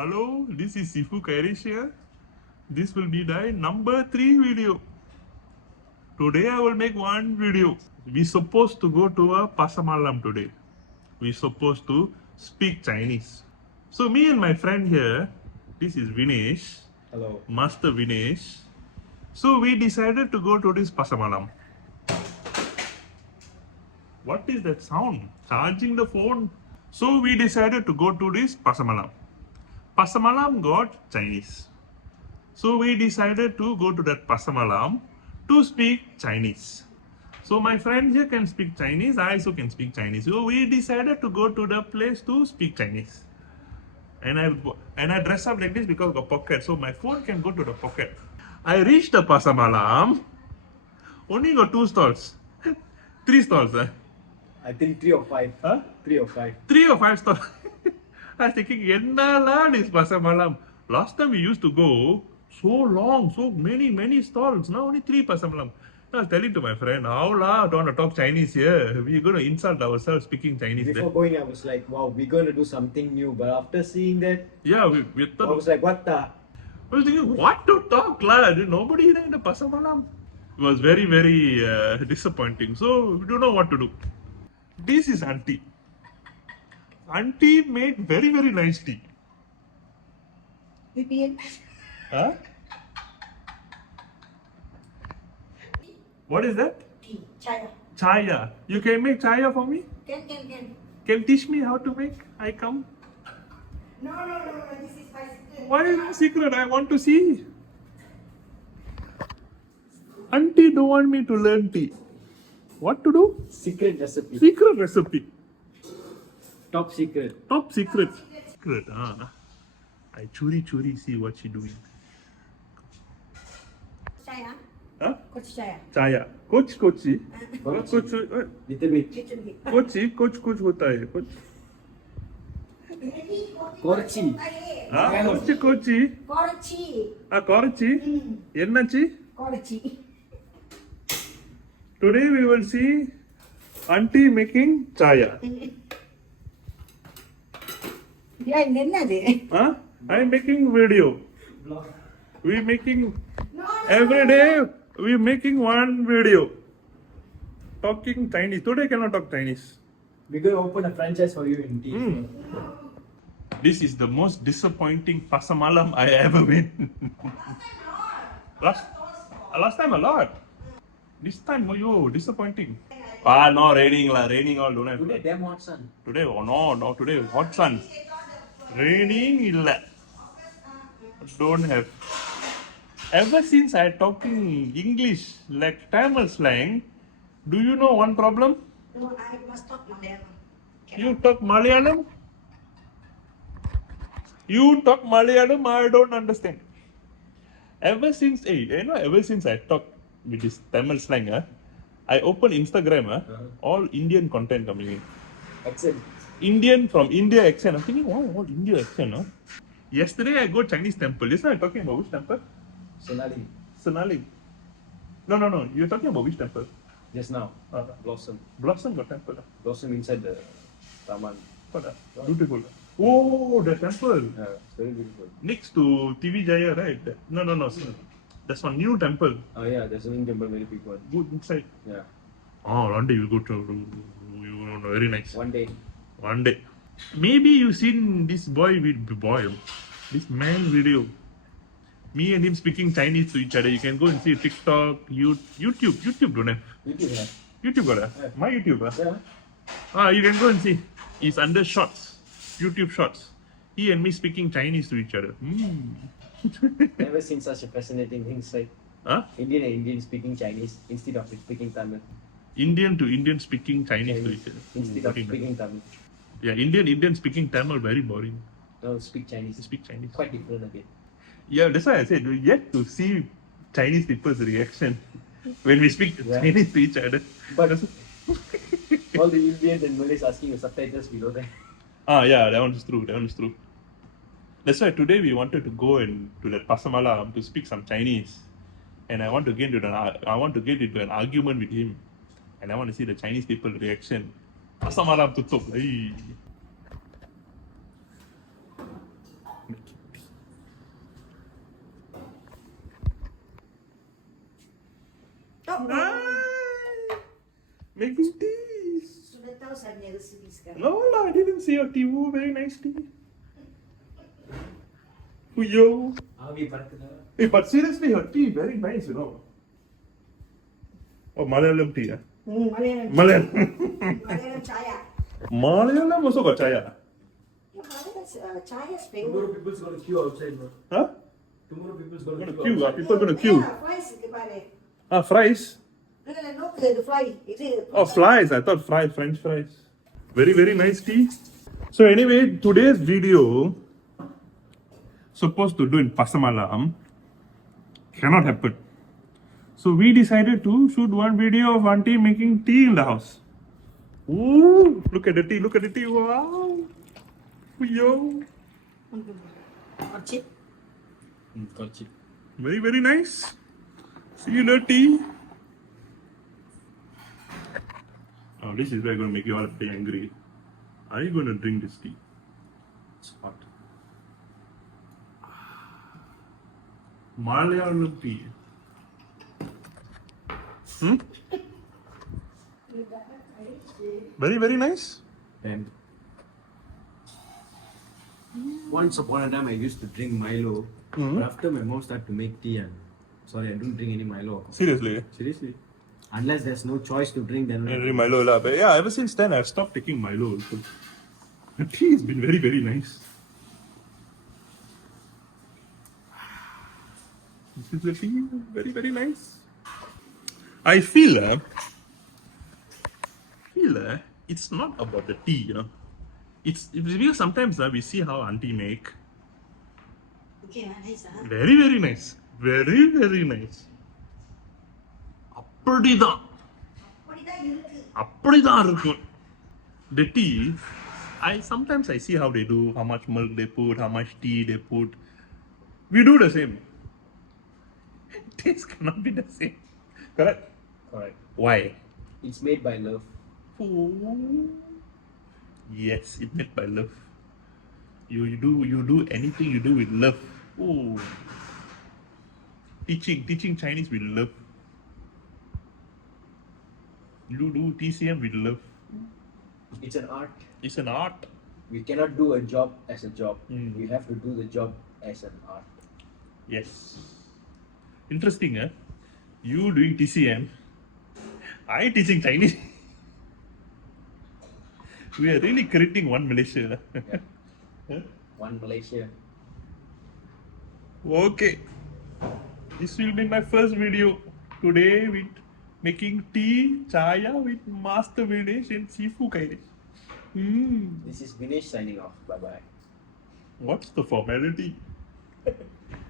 Hello, this is Sifu Kairesh here. This will be the number 3 video. Today I will make one video. We supposed to go to a pasar malam today. We supposed to speak Chinese. So me and my friend here, this is Viineesh. Hello. Master Viineesh. So we decided to go to this pasar malam. What is that sound? Charging the phone. So we decided to go to this pasar malam. Pasar malam got Chinese. So we decided to go to that pasar malam to speak Chinese. So my friend here can speak Chinese, I also can speak Chinese. So we decided to go to the place to speak Chinese. And I dress up like this because of the pocket. So my phone can go to the pocket. I reached the pasar malam. Only got 2 stalls. 3 stalls. I think 3 or 5. Huh? 3 or 5. 3 or 5 stalls. I was thinking, Yennala this pasar malam. Last time we used to go so long, so many stalls. Now only 3 pasar malam. I was telling to my friend, how la, don't want to talk Chinese here. We're going to insult ourselves speaking Chinese. Before going, I was like, wow, we're going to do something new. But after seeing that, Yeah, we I thought, was like, what the? I was thinking, what to talk la? Nobody there in the pasar malam. It was very disappointing. So we don't know what to do. This is auntie. Auntie made very nice tea. VPN. Huh? What is that? Tea. Chaya. Chaya. You can make chaya for me? Can. Can teach me how to make? I come. No. This is my secret. What is the secret? I want to see. Auntie don't want me to learn tea. What to do? Secret recipe. Secret recipe. Top secret. Top secret. Secret. I churi see what she doing. Chaya. Huh? Coach Chaya. Chaya. Coach. Kochi. Coach. Little bit. Little bit. Coach होता है coach. Kochi. Kochi. Kochi. Kochi. Ennachi? Kochi. Today we will see auntie making chaya. Yeah, என்னது? Huh? I'm making video. Vlog. We making No. every day. We making one video. Talking Chinese. Today cannot talk Chinese. We're going to open a franchise for you in tea. This is the most disappointing pasar malam I ever been. Last time a lot. This time, disappointing. No, raining all don't have. Today, damn hot sun. Today, no, today hot sun. Raining illa. Don't have. Ever since I talking English like Tamil slang, do you know one problem? No, I must talk Mandarin. You talk Malayalam? You talk Malayalam, I don't understand. Ever since I talk with this Tamil slang, I open Instagram, all Indian content coming in. Accent. Indian from India accent. I'm thinking, wow, what India accent, Yesterday I go Chinese temple. Just now I'm talking about which temple? Sonali. Sonali. No. You're talking about which temple? Just now. Blossom. Blossom got temple. Blossom inside the Taman. What? Beautiful. Oh, the temple. Yeah, it's very beautiful. Next to TV Jaya, right? No. That's one new temple. Oh yeah, there's an Indian temple, very big one. Good inside. Yeah. Oh, one day you go to. Very nice. One day. One day. Maybe you seen this this man video. Me and him speaking Chinese to each other. You can go and see TikTok, YouTube. YouTube don't have. YouTube, yeah. YouTube got Yeah. My YouTube. Yeah. You can go and see. It's under shorts. YouTube shorts. He and me speaking Chinese to each other. Never seen such a fascinating things like Indian and Indian speaking Chinese instead of speaking Tamil. Indian to Indian speaking Chinese to each other. Instead of speaking Tamil. Yeah, Indian speaking Tamil very boring. No, speak Chinese. Speak Chinese. Quite different again. Yeah, that's why I said we yet to see Chinese people's reaction when we speak Yeah. Chinese to each other. But all the Indians and Malays asking the subtitles below that. Yeah, that one is true. That's why today we wanted to go to that pasar malam to speak some Chinese, and I want to get into an argument with him, and I want to see the Chinese people reaction. Pasar malam tutup. Hi. Making tea. Sudah tahu saya punya resipi sekarang. No, I didn't see your tea. Oh, very nice tea. Yo. Hey, but seriously, her tea very nice, you know. Oh, Malayalam tea, Malayalam. Malayalam. Malayalam Chaya. Malayalam also got Chaya. Yeah, Malayalam Chaya's Tomorrow famous. people's gonna queue outside, bro. Huh? Tomorrow people's gonna Gonna queue queue, outside. people gonna queue. Yeah, fries kemarin. Fries. No, the fry. Itu. Oh, fries. I thought French fries. Very, very nice tea. So anyway, today's video supposed to do in pasar malam cannot happen. So we decided to shoot one video of auntie making tea in the house. Ooh, look at the tea, look at the tea. Wow. Yo. Orchid. Very, very nice. See you later, tea. Oh, this is where going to make you all very angry. Are you going to drink this tea? It's hot. Malayalam tea. Very, very nice. And once upon a time, I used to drink Milo. But after my mom started to make tea, and sorry, I don't drink any Milo. Seriously. Seriously. Unless there's no choice to drink, then I drink Milo lah. But yeah, ever since then, I've stopped taking Milo also. The tea has been very, very nice. This is the tea. Very, very nice. I feel it's not about the tea, you know. It's because sometimes we see how auntie make. Okay, nice. Very, very nice. Very, very nice. அப்படிதான் அப்படிதான் இருக்கும். The tea, sometimes I see how they do, how much milk they put, how much tea they put. We do the same. Taste cannot be the same. Correct? Correct. Why? It's made by love. Oh. Yes, it's made by love. You do anything you do with love. Oh. Teaching Chinese with love. You do TCM with love. It's an art. It's an art. We cannot do a job as a job. We have to do the job as an art. Yes. Interesting, huh? You doing TCM. I teaching Chinese. We are really creating one Malaysia. Yeah. Huh? One Malaysia. Okay. This will be my first video today with making tea, Chaya with Master Viineesh and Sifu Kairesh. This is Viineesh signing off. Bye bye. What's the formality?